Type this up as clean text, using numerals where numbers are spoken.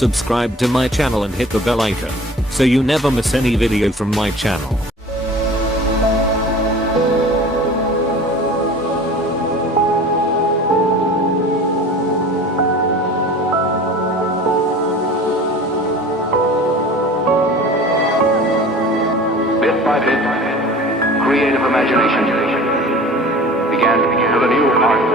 Subscribe to my channel and hit the bell icon so you never miss any video from my channel. Bit by bit, creative imagination began to build a new art